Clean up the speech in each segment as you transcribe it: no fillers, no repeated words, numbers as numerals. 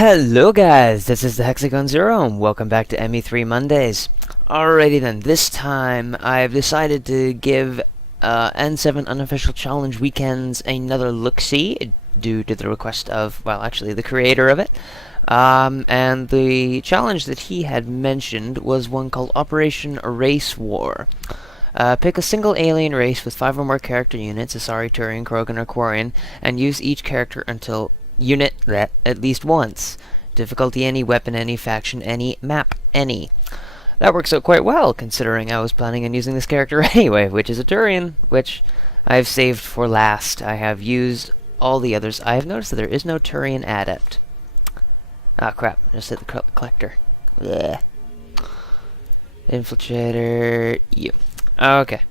Hello guys, this is the Hexagon Zero and welcome back to ME3 Mondays. Alrighty then, this time I've decided to give N7 Unofficial Challenge Weekends another look-see due to the request of, well, actually the creator of it. And the challenge that he had mentioned was one called Operation Race War. Pick a single alien race with 5 or more character units, Asari, Turian, Krogan, or Quarian, and use each character until unit at least once. Difficulty any, weapon any, faction any, map any. That works out quite well, considering I was planning on using this character anyway, which is a Turian, which I've saved for last. I have used all the others. I have noticed that there is no Turian adept. Ah, crap. I just hit the collector. Blech. Infiltrator. You. Okay.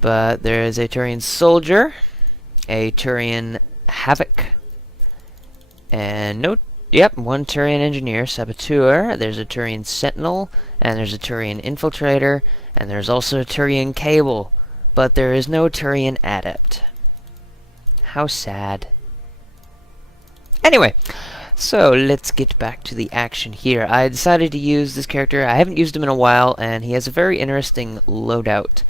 But there is a Turian soldier, a Turian havoc, and one Turian engineer, saboteur, there's a Turian sentinel, and there's a Turian infiltrator, and there's also a Turian cable, but there is no Turian adept. How sad. Anyway, so let's get back to the action here. I decided to use this character. I haven't used him in a while, and he has a very interesting loadout.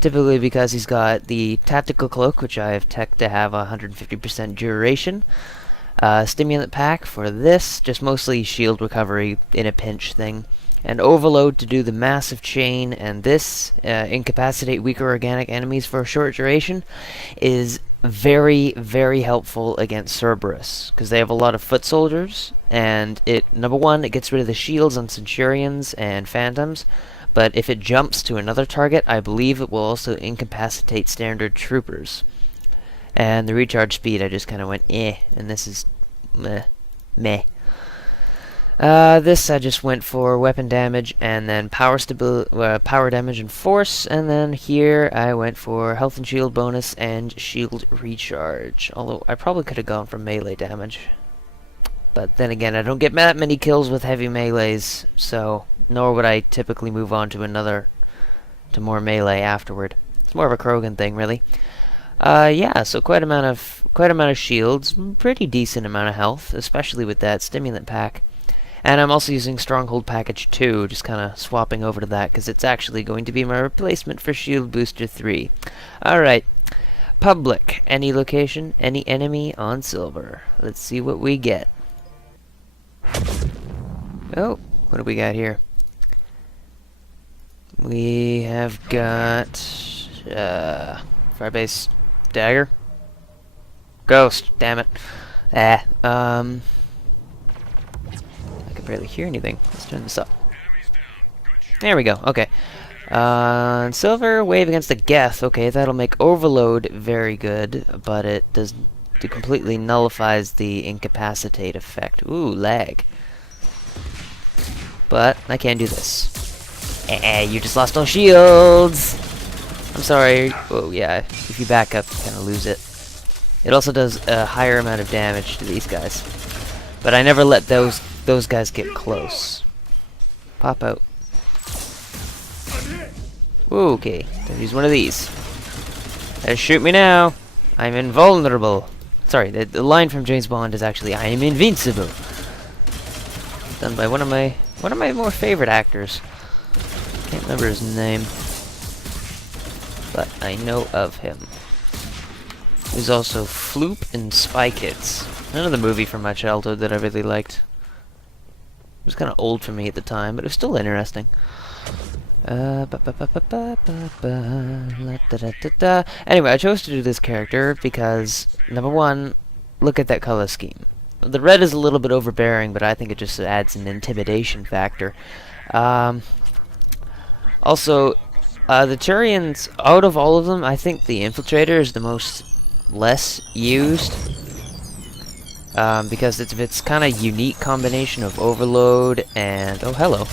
Typically because he's got the tactical cloak, which I have teched to have 150% duration. Stimulant pack for this, just mostly shield recovery in a pinch thing. And overload to do the massive chain, and this, incapacitate weaker organic enemies for a short duration, is very, very helpful against Cerberus, because they have a lot of foot soldiers, and number one, it gets rid of the shields on Centurions and Phantoms, but if it jumps to another target, I believe it will also incapacitate standard troopers. And the recharge speed, I just kind of went and this is meh. This I just went for weapon damage and then power damage and force, and then here I went for health and shield bonus and shield recharge. Although I probably could have gone for melee damage, but then again, I don't get that many kills with heavy melees, so nor would I typically move on to more melee afterward. It's more of a Krogan thing, really. Yeah, so quite amount of shields, pretty decent amount of health, especially with that stimulant pack. And I'm also using Stronghold Package 2, just kind of swapping over to that, because it's actually going to be my replacement for Shield Booster 3. Alright, public, any location, any enemy on silver. Let's see what we get. Oh, what do we got here? We have got Firebase Dagger. Ghost, damn it. I can barely hear anything. Let's turn this up. There we go, okay. Silver, wave against the Geth. Okay, that'll make overload very good, but it completely nullifies the incapacitate effect. Ooh, lag. But I can do this. You just lost all shields! I'm sorry. Oh, yeah, if you back up, you kind of lose it. It also does a higher amount of damage to these guys. But I never let those guys get close. Pop out. Ooh, okay, don't use one of these. Shoot me now! I'm invulnerable. Sorry, the line from James Bond is actually, I am invincible. Done by one of my more favorite actors. Can't remember his name, but I know of him. He's also Floop in Spy Kids. Another movie from my childhood that I really liked. It was kind of old for me at the time, but it was still interesting. Anyway, I chose to do this character because, number one, look at that color scheme. The red is a little bit overbearing, but I think it just adds an intimidation factor. Also, the Turians, out of all of them, I think the Infiltrator is the less used. Because it's its kind of unique combination of overload and... Oh, hello.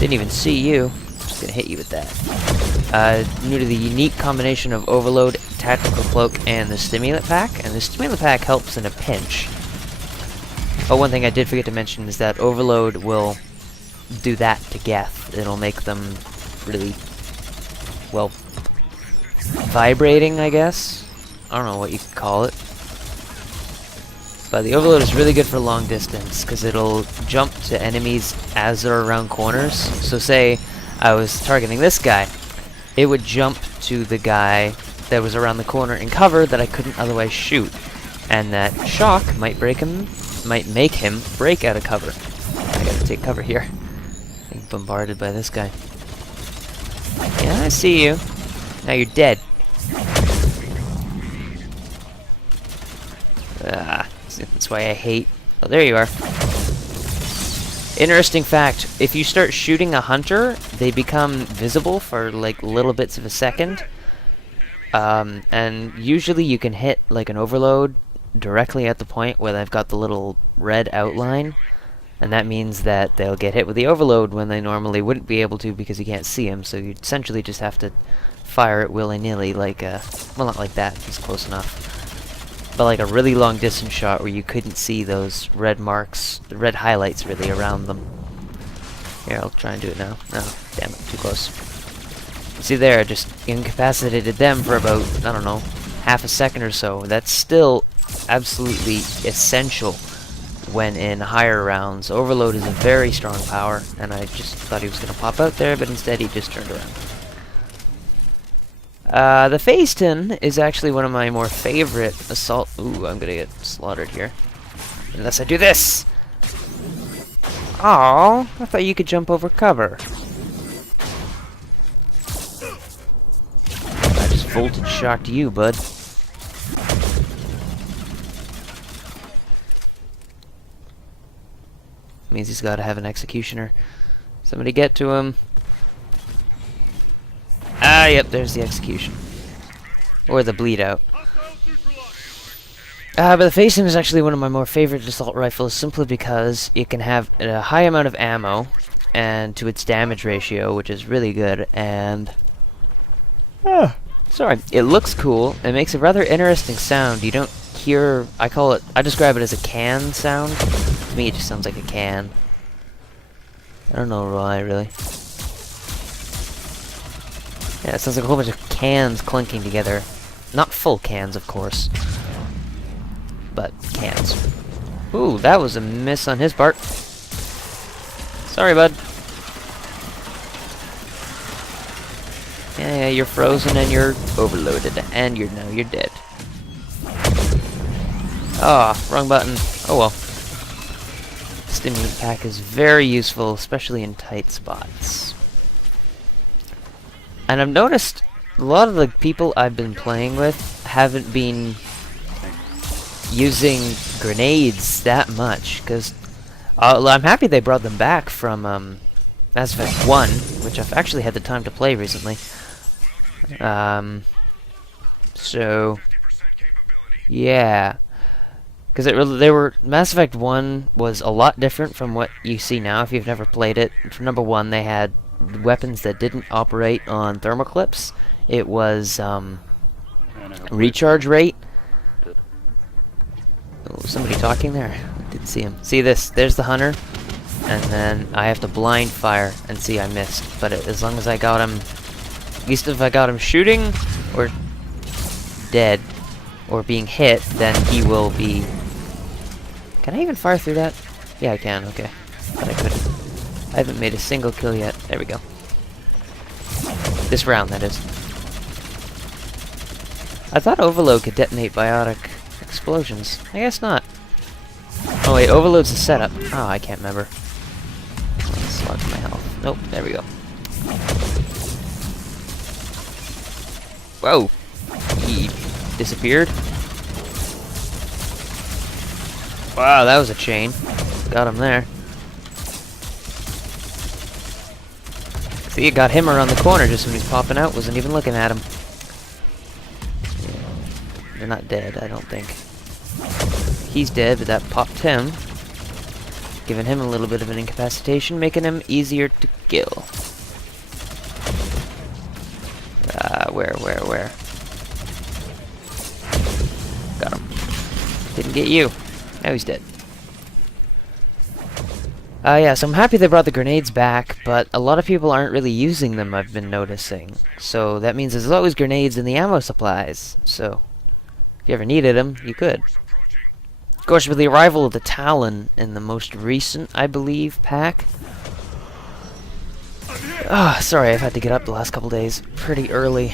Didn't even see you. Just gonna hit you with that. Due to the unique combination of overload, tactical cloak, and the stimulant pack. And the stimulant pack helps in a pinch. Oh, one thing I did forget to mention is that overload will do that to Geth. It'll make them really, well, vibrating, I guess. I don't know what you could call it. But the overload is really good for long distance, because it'll jump to enemies as they're around corners. So say I was targeting this guy, it would jump to the guy that was around the corner in cover that I couldn't otherwise shoot. And that shock might make him break out of cover. I gotta take cover here. Being bombarded by this guy. Yeah, I see you. Now you're dead. That's why I hate... Oh, there you are. Interesting fact, if you start shooting a hunter, they become visible for like little bits of a second. And usually you can hit like an overload directly at the point where they've got the little red outline. And that means that they'll get hit with the overload when they normally wouldn't be able to because you can't see them. So you essentially just have to fire it willy-nilly like well, not like that, it's close enough. But like a really long distance shot where you couldn't see those red marks, the red highlights really around them. Here, I'll try and do it now. No, damn it, too close. See there, I just incapacitated them for about, I don't know, half a second or so. That's still absolutely essential when in higher rounds. Overload is a very strong power, and I just thought he was going to pop out there, but instead he just turned around. The Faceton is actually one of my more favorite assault... Ooh, I'm gonna get slaughtered here. Unless I do this! Aww, I thought you could jump over cover. I just voltage shocked you, bud. Means he's gotta have an executioner. Somebody get to him. Ah, yep, there's the execution. Or the bleed out. But the Faceton is actually one of my more favorite assault rifles simply because it can have a high amount of ammo and to its damage ratio, which is really good, and... sorry. It looks cool. It makes a rather interesting sound. You don't hear... I describe it as a can sound. To me, it just sounds like a can. I don't know why, really. Yeah, it sounds like a whole bunch of cans clinking together. Not full cans, of course. But cans. Ooh, that was a miss on his part. Sorry, bud. Yeah, you're frozen and you're overloaded. And now you're dead. Ah, wrong button. Oh well. Stimulant pack is very useful, especially in tight spots. And I've noticed a lot of the people I've been playing with haven't been using grenades that much, because I'm happy they brought them back from Mass Effect 1, which I've actually had the time to play recently. So, yeah. Because Mass Effect 1 was a lot different from what you see now if you've never played it. For number one, they had weapons that didn't operate on thermoclips. It was recharge rate. Oh, somebody talking there? I didn't see him. See this? There's the hunter, and then I have to blind fire and see I missed. But as long as I got him, at least if I got him shooting or dead or being hit, then he will be. Can I even fire through that? Yeah, I can. Okay, but I couldn't. I haven't made a single kill yet. There we go. This round, that is. I thought Overload could detonate biotic explosions. I guess not. Oh wait, Overload's a setup. Oh, I can't remember. Slot my health. Nope, there we go. Whoa! He disappeared. Wow, that was a chain. Got him there. See, it got him around the corner just when he's popping out. Wasn't even looking at him. They're not dead, I don't think. He's dead, but that popped him. Giving him a little bit of an incapacitation, making him easier to kill. Where? Got him. Didn't get you. Now he's dead. Yeah, so I'm happy they brought the grenades back, but a lot of people aren't really using them, I've been noticing. So that means there's always grenades in the ammo supplies. So, if you ever needed them, you could. Of course, with the arrival of the Talon in the most recent, I believe, pack. Ah, sorry, I've had to get up the last couple days pretty early.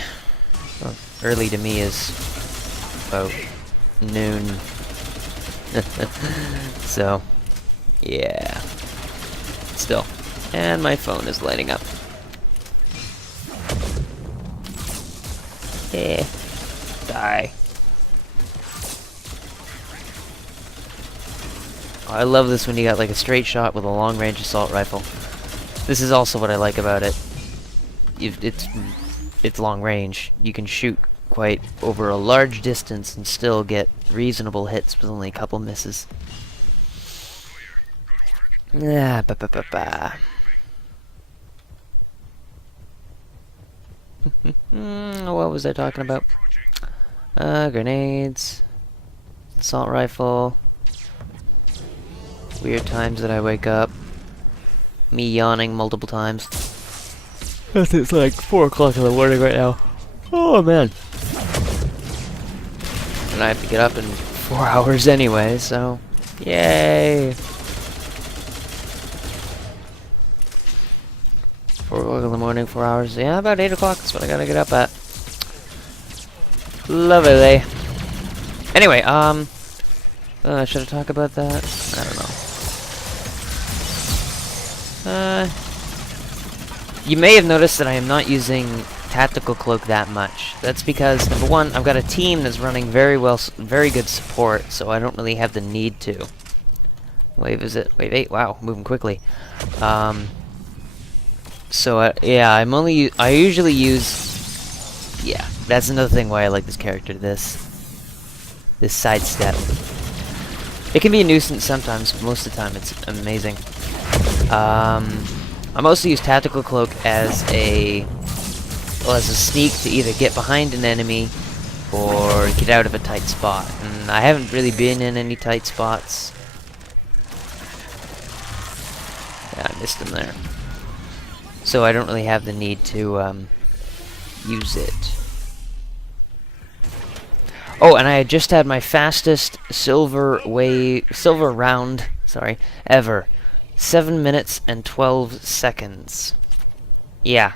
Well, early to me is about noon. So, yeah. Still. And my phone is lighting up. Yeah. Die. Oh, I love this when you got like a straight shot with a long range assault rifle. This is also what I like about it. It's long range. You can shoot quite over a large distance and still get reasonable hits with only a couple misses. Yeah, what was I talking about? Grenades, assault rifle. Weird times that I wake up. Me yawning multiple times. It's like 4 o'clock in the morning right now. Oh man. And I have to get up in 4 hours anyway, so yay. 4 o'clock in the morning, 4 hours. Yeah, about 8 o'clock is what I gotta get up at. Lovely. Anyway, should I talk about that? I don't know. You may have noticed that I am not using tactical cloak that much. That's because, number one, I've got a team that's running very good support, so I don't really have the need to. Wave 8? Wow, moving quickly. So yeah, I usually use. Yeah, that's another thing why I like this character. This sidestep. It can be a nuisance sometimes, but most of the time it's amazing. I mostly use tactical cloak as a sneak to either get behind an enemy or get out of a tight spot. And I haven't really been in any tight spots. Yeah, I missed him there. So I don't really have the need to use it. Oh, and I just had my fastest silver round, ever. 7 minutes and 12 seconds. Yeah.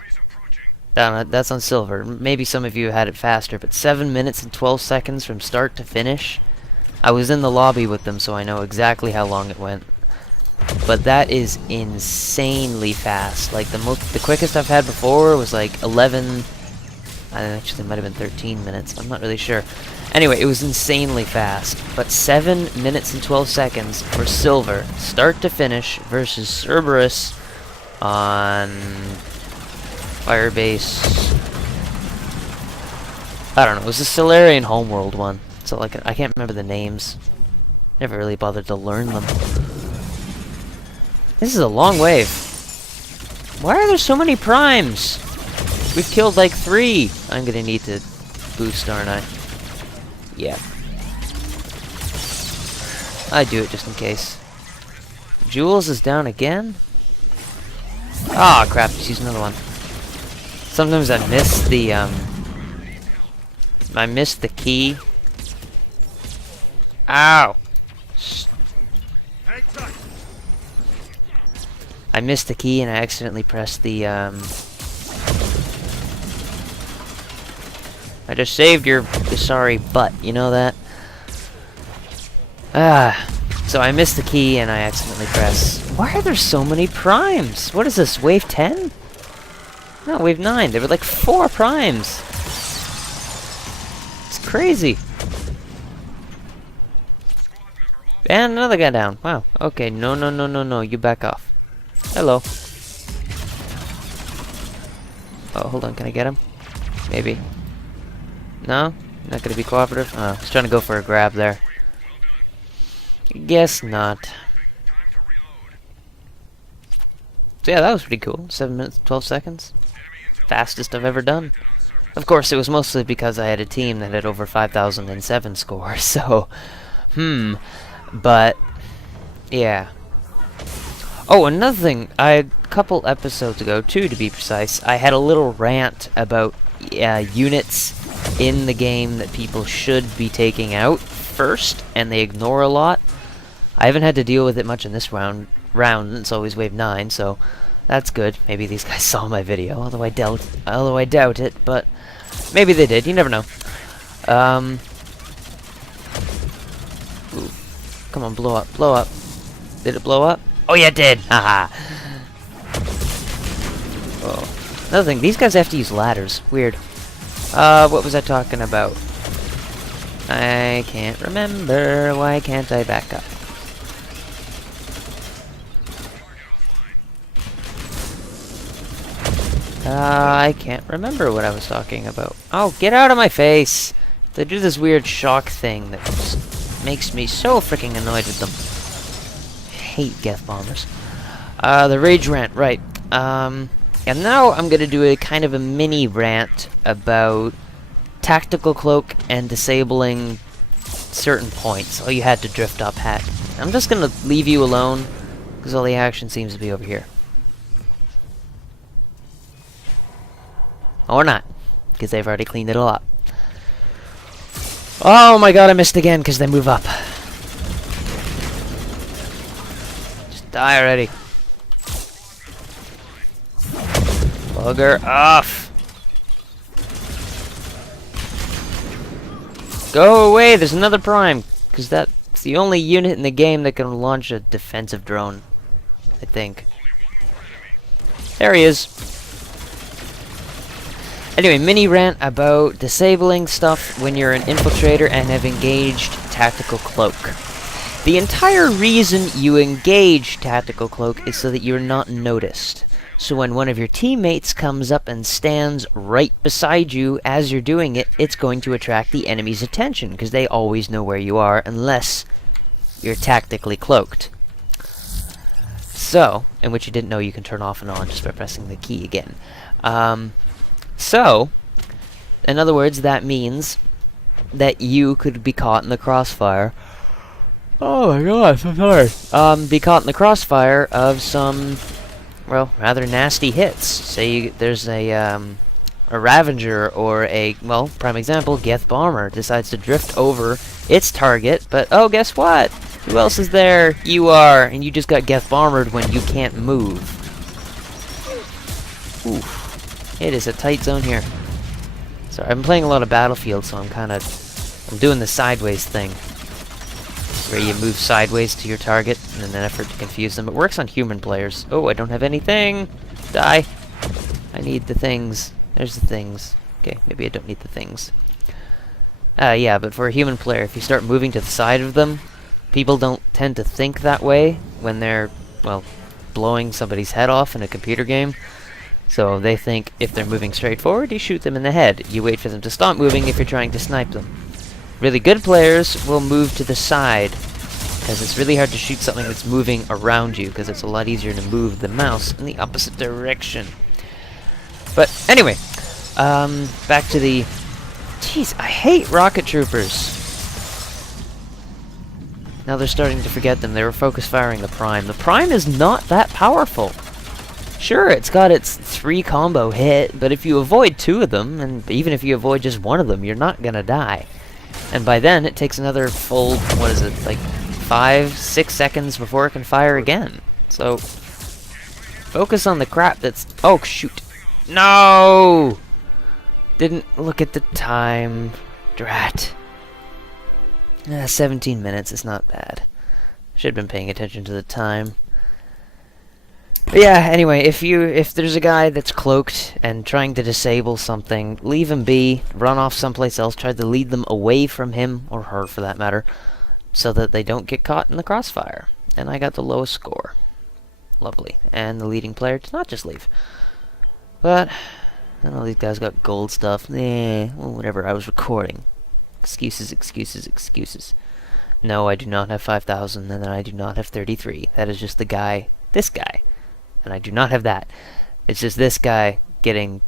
That's on silver. Maybe some of you had it faster, but 7 minutes and 12 seconds from start to finish. I was in the lobby with them, so I know exactly how long it went. But that is insanely fast. Like, the quickest I've had before was like 11... Actually, it might have been 13 minutes. I'm not really sure. Anyway, it was insanely fast. But 7 minutes and 12 seconds for silver, start to finish, versus Cerberus on Firebase. I don't know. It was the Solarian Homeworld one. So like, I can't remember the names. Never really bothered to learn them. This is a long wave. Why are there so many primes? We've killed like 3. I'm gonna need to boost, aren't I? Yeah. I do it just in case. Jules is down again? Ah, crap, just use another one. Sometimes I miss the, I missed the key. Ow! I missed the key and I accidentally pressed the, I just saved your sorry butt, you know that? So I missed the key and I accidentally pressed. Why are there so many primes? What is this, wave 10? No, wave 9. There were like 4 primes. It's crazy. And another guy down. Wow. Okay, no, you back off. Hello. Oh, hold on, can I get him? Maybe. No? Not gonna be cooperative? Oh, I was trying to go for a grab there. Guess not. So yeah, that was pretty cool. 7 minutes, 12 seconds. Fastest I've ever done. Of course, it was mostly because I had a team that had over 5,007 score, so... But... yeah. Oh, another thing. A couple episodes ago, 2 to be precise, I had a little rant about units in the game that people should be taking out first, and they ignore a lot. I haven't had to deal with it much in this round. It's always wave 9, so that's good. Maybe these guys saw my video, although I doubt it, but maybe they did. You never know. Ooh. Come on, blow up, blow up. Did it blow up? Oh yeah, it did! Haha! Oh. Another thing, these guys have to use ladders. Weird. What was I talking about? I can't remember. Why can't I back up? I can't remember what I was talking about. Oh, get out of my face! They do this weird shock thing that just makes me so freaking annoyed with them. I hate Geth bombers. The rage rant, right. And now I'm gonna do a kind of a mini rant about tactical cloak and disabling certain points. Oh, you had to drift up hat. I'm just gonna leave you alone, because all the action seems to be over here. Or not, because they've already cleaned it all up. Oh my god, I missed again, because they move up. Just die already. Bugger off! Go away, there's another prime! Because that's the only unit in the game that can launch a defensive drone. I think. There he is. Anyway, mini rant about disabling stuff when you're an infiltrator and have engaged tactical cloak. The entire reason you engage tactical cloak is so that you're not noticed. So when one of your teammates comes up and stands right beside you as you're doing it, it's going to attract the enemy's attention, because they always know where you are unless you're tactically cloaked. So, in which you didn't know you can turn off and on just by pressing the key again. So, in other words, that means that you could be caught in the crossfire. Oh my gosh, I'm sorry. Be caught in the crossfire of some, well, rather nasty hits. Say there's a Ravager or a, well, prime example, Geth Bomber decides to drift over its target, but oh, guess what? Who else is there? You are, and you just got Geth Bombered when you can't move. Oof. It is a tight zone here. Sorry, I'm playing a lot of Battlefield, so I'm doing the sideways thing. Where you move sideways to your target in an effort to confuse them. It works on human players. Oh, I don't have anything! Die! I need the things. There's the things. Okay, maybe I don't need the things. Yeah, but for a human player, if you start moving to the side of them, people don't tend to think that way when they're, well, blowing somebody's head off in a computer game. So they think if they're moving straight forward, you shoot them in the head. You wait for them to stop moving if you're trying to snipe them. Really good players will move to the side, because it's really hard to shoot something that's moving around you, because it's a lot easier to move the mouse in the opposite direction. But anyway, back to the... Jeez, I hate rocket troopers. Now they're starting to forget them. They were focus firing the prime. The prime is not that powerful. Sure, it's got its 3 combo hit, but if you avoid 2 of them, and even if you avoid just 1 of them, you're not gonna die. And by then, it takes another full, what is it, like 5-6 seconds before it can fire again. So, focus on the crap that's... Oh, shoot. No! Didn't look at the time. Drat. 17 minutes, it's not bad. Should have been paying attention to the time. But yeah, anyway, if there's a guy that's cloaked and trying to disable something, leave him be, run off someplace else, try to lead them away from him, or her for that matter, so that they don't get caught in the crossfire. And I got the lowest score. Lovely. And the leading player did not just leave. But, I know these guys got gold stuff. Well, whatever, I was recording. Excuses, excuses, excuses. No, I do not have 5,000, and I do not have 33. That is just the guy, this guy. And I do not have that. It's just this guy getting...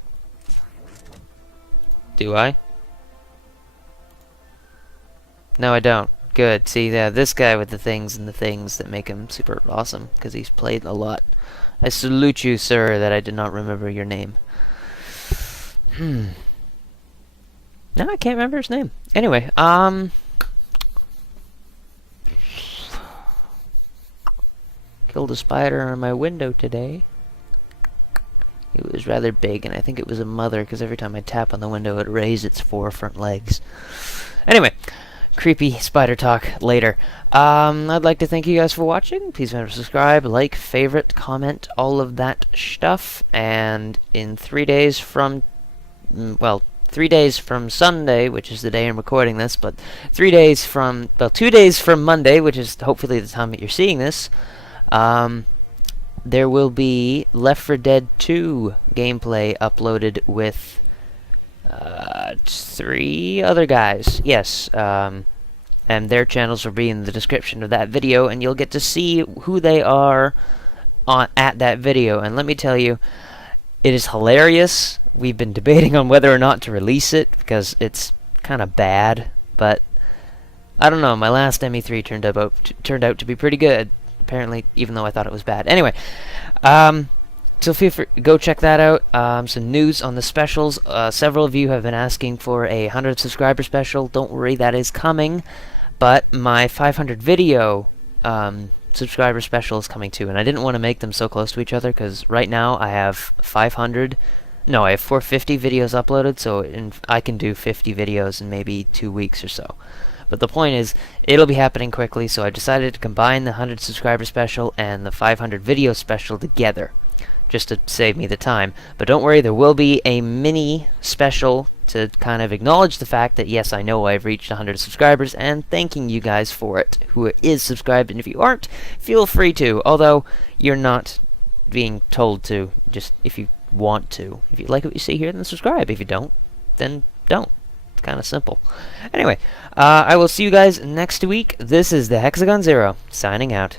Do I? No, I don't. Good. See, yeah, this guy with the things and the things that make him super awesome, because he's played a lot. I salute you, sir, that I did not remember your name. No, I can't remember his name. Anyway, killed a spider on my window today. It was rather big, and I think it was a mother, because every time I tap on the window, it raised its 4 front legs. Anyway, creepy spider talk later. I'd like to thank you guys for watching. Please remember to subscribe, like, favorite, comment, all of that stuff. And in 3 days from, well, 3 days from Sunday, which is the day I'm recording this, but 3 days from, well, 2 days from Monday, which is hopefully the time that you're seeing this, there will be Left 4 Dead 2 gameplay uploaded with 3 other guys. Yes, and their channels will be in the description of that video, and you'll get to see who they are at that video. And let me tell you, it is hilarious. We've been debating on whether or not to release it, because it's kind of bad, but I don't know, my last ME3 turned out to be pretty good. Apparently, even though I thought it was bad. Anyway, so feel free, go check that out. Some news on the specials. Several of you have been asking for a 100 subscriber special. Don't worry, that is coming. But my 500 video subscriber special is coming too. And I didn't want to make them so close to each other, because right now I have 450 videos uploaded, so I can do 50 videos in maybe 2 weeks or so. But the point is, it'll be happening quickly, so I decided to combine the 100 subscriber special and the 500 video special together, just to save me the time. But don't worry, there will be a mini special to kind of acknowledge the fact that, yes, I know I've reached 100 subscribers, and thanking you guys for it, who is subscribed, and if you aren't, feel free to, although you're not being told to, just if you want to. If you like what you see here, then subscribe. If you don't, then don't. It's kind of simple. Anyway, I will see you guys next week. This is the Hexagon Zero, signing out.